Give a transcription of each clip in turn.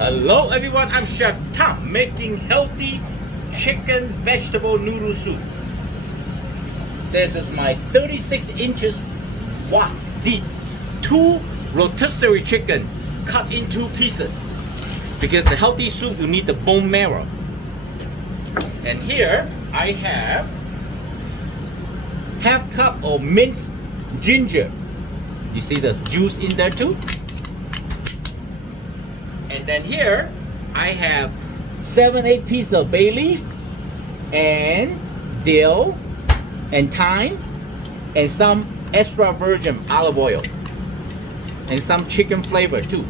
Hello everyone, I'm Chef Tom making healthy chicken vegetable noodle soup. This is my 36 inches wide deep 2 rotisserie chicken cut in 2 pieces. Because the healthy soup you need the bone marrow. And here I have half cup of minced ginger. You see there's juice in there too. And then here I have 7-8 pieces of bay leaf and dill and thyme and some extra virgin olive oil and some chicken flavor too.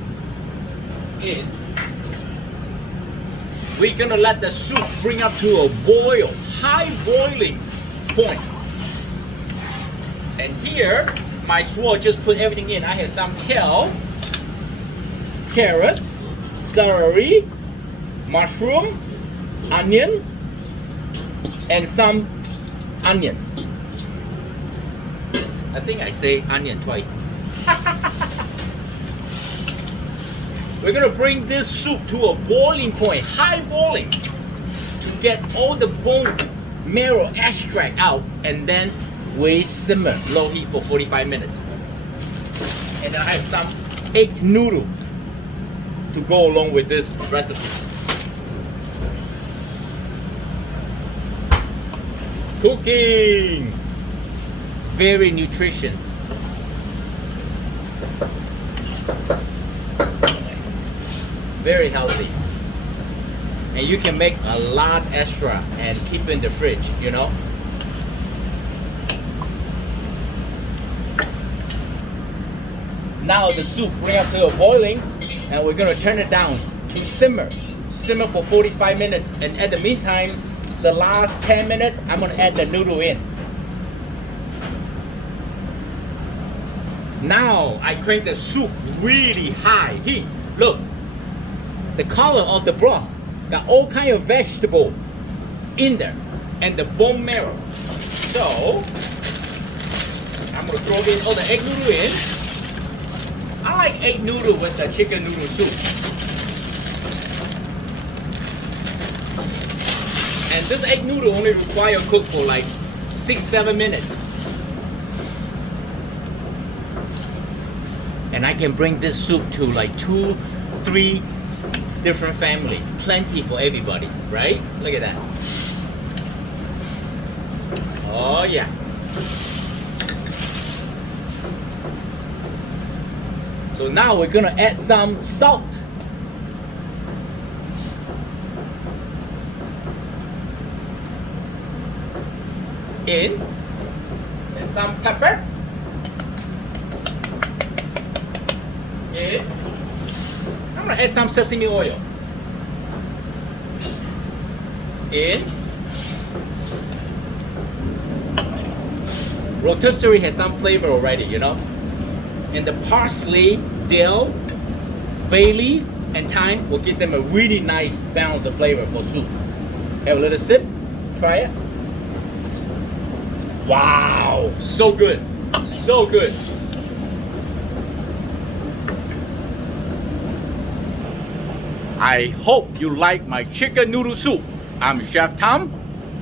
We're gonna let the soup bring up to a boil, high boiling point. And here my sword just put everything in. I have some kale, carrot, celery, mushroom, onion, and some onion. I think I say onion twice. We're gonna bring this soup to a boiling point, high boiling, to get all the bone marrow extract out, and then we simmer low heat for 45 minutes. And then I have some egg noodle to go along with this recipe. Cooking! Very nutritious. Very healthy. And you can make a lot extra and keep in the fridge, you know? Now the soup bring up to a boiling, and we're gonna turn it down to simmer for 45 minutes. And at the meantime, the last 10 minutes, I'm gonna add the noodle in. Now I crank the soup really high heat. Look, the color of the broth got all kind of vegetable in there and the bone marrow. So I'm gonna throw in all the egg noodle in. I like egg noodle with the chicken noodle soup. And this egg noodle only require cook for like 6-7 minutes. And I can bring this soup to like 2-3 different family. Plenty for everybody, right? Look at that. Oh yeah. So now we're gonna add some salt. In. And some pepper. In. I'm gonna add some sesame oil. In. Rotisserie has some flavor already, you know? And the parsley, dill, bay leaf, and thyme will give them a really nice balance of flavor for soup. Have a little sip, try it. Wow, so good, so good. I hope you like my chicken noodle soup. I'm Chef Tom.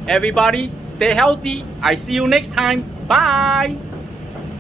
Everybody, stay healthy. I see you next time. Bye.